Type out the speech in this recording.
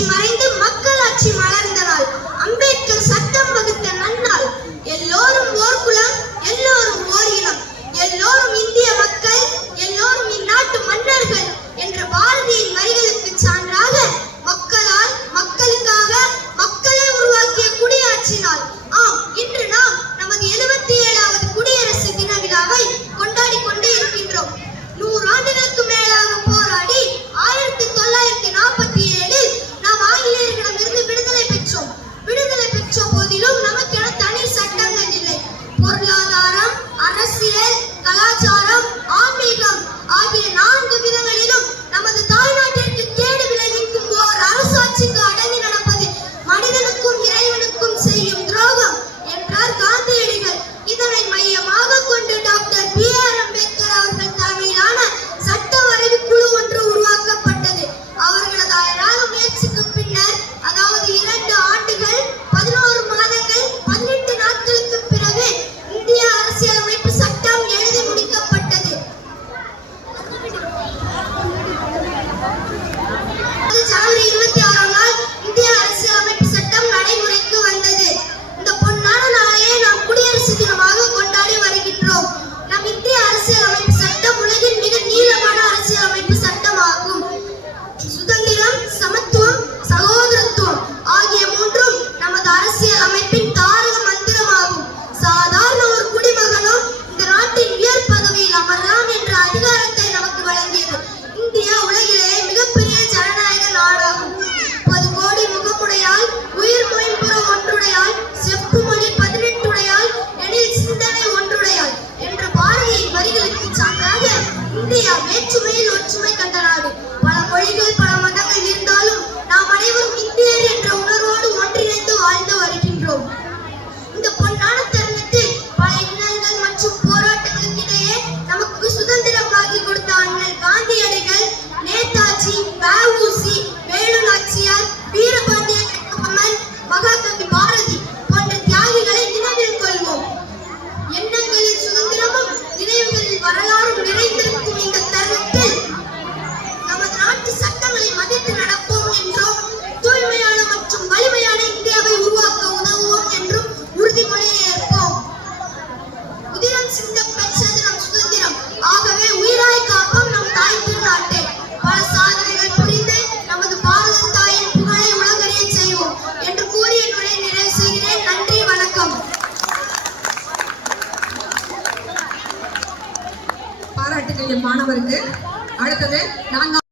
ஆட்சி மறைந்து மக்களாட்சி மலர்ந்த நாள். அம்பேத்கர் சட்டம் வகுத்த நன்னாள். எல்லோரும் ஓர் குலம், எல்லோரும் ஓர் இனம், எல்லோரும் இந்திய மக்கள், எல்லோரும் இந்நாட்டு மன்னர்கள் என்ற பாரதியின் வரிகளுக்கு சான்றாக மக்களால் மக்களுக்காக மக்களை உருவாக்கிய குடியாட்சி நாள். ஆம், இன்று நாம் நமது 77வது குடியரசு தின விழாவை கொண்டாடி கொண்டு இருக்கின்றோம். 100 ஆண்டுகளுக்கு மேலாக போராடி 1947 நாம் ஆங்கிலேயர்களிடமிருந்து விடுதலை பெற்றோம். விடுதலை பெற்ற போதிலும் நமக்கென தனி சட்டங்கள் இல்லை. பொருளாதாரம், அரசியல், கலாச்சாரம், ஆன்மீகம் ஆகிய 4 விதங்களிலும் நமது தாய்நாட்டிற்கு கேடு விளைவிக்கும் ஓர் அரசாட்சிக்கு அடங்கி நடப்பது மனிதனுக்கும் இறைவனுக்கும் செய்யும் துரோகம் என்றார் காந்தியடிகள். இதனை மையமாக கொண்டு டாக்டர் B.R. அம்பேத்கர் அவர்கள் தலைமையிலான சட்ட வரைவு குழு ஒன்று உருவாக்கப்பட்டது. அவர்களது அயராத முயற்சிக்கு பின்னர், அதாவது 2 ஆண்டுகள் 11 மாதங்கள் 18 நாட்களுக்கு பிறகு இந்திய அரசியலமைப்பு சட்டம் எழுதி முடிக்கப்பட்டது. ஜனவரி 26ஆம் நாள் இந்திய அரசியலமைப்பு சட்டம் நடைமுறைக்கு வந்தது. இந்த பொன்னான நாளையே நாம் குடியரசு தினமாக கொண்டாடி வருகின்றோம். நம் இந்திய அரசியலமைப்பு சட்டம் உலகின் மிக நீளமான அரசியலமைப்பு சட்டமாகும். சுதந்திரம், சமத்துவம், சகோதரத்துவம் ஆகிய 3ம் நமது அரசியல் அமைப்பின் தாரக மந்திரமாகும். சாதாரண ஒரு குடிமகனும் இந்த நாட்டின் உயர் பதவியில் அமரலாம் என்ற அதிகாரத்தை நமக்கு வழங்கியது. இந்தியா உலகிலேயே மிகப்பெரிய ஜனநாயக நாடாகும். 30 கோடி முகமுடையால், உயிர் மொயம்புற ஒன்றுடையால், செப்பு மொழி 18 உடையால், எனில் சிந்தனை ஒன்றுடையால் என்ற பாரதியின் வரிகளுக்கு சான்றாக இந்தியா வேற்றுமையில் ஒற்றுமை கண்ட நாடு. பல மொழிகள், பல மதங்கள் இருந்தாலும் நாம் அனைவரும் இந்தியர் என்ற உணர்வோடு ஒன்றிணைந்து வாழ்ந்து வருகின்றோம். இந்த பொன்னான தருணத்தில் பல இன்னல்கள் மற்றும் போராட்டங்களுக்கு இடையே நமக்கு சுதந்திரம் வாங்கி கொடுத்த அண்ணல் காந்தியடிகள், நேதாஜி, வ.உ.சி., வேலு நாச்சியார், வீரபாண்டிய கட்டபொம்மன், மகாகவி பாரதி போன்ற தியாகிகளை நினைவில் கொள்வோம். எண்ணங்களில் சுதந்திரமும் நினைவுகளில் வரலாறும் நிறைந்திருக்கும் இந்த தருணத்தில் நமது நாட்டு சட்டங்களை மதித்து நடப்போம் என்றும், தூய்மையான மற்றும் வலிமையான இந்தியாவை உருவாக்க உதவுவோம் என்றும் உறுதிமொழியை ஏற்போம். உதிரம் சிந்த பெற்றது நம் சுதந்திரம். ஆகவே உயிராய் காப்போம் நம் தாய் திருநாட்டை. பல சாதனைகள் புரிந்து நமது பாரத தாயின் புகழை உலகறிய செய்வோம் என்று கூறி என்னுடைய நிறைவு செய்கிறேன். நன்றி, வணக்கம். பாராட்டுகள் மாணவருக்கு. அடுத்தது 4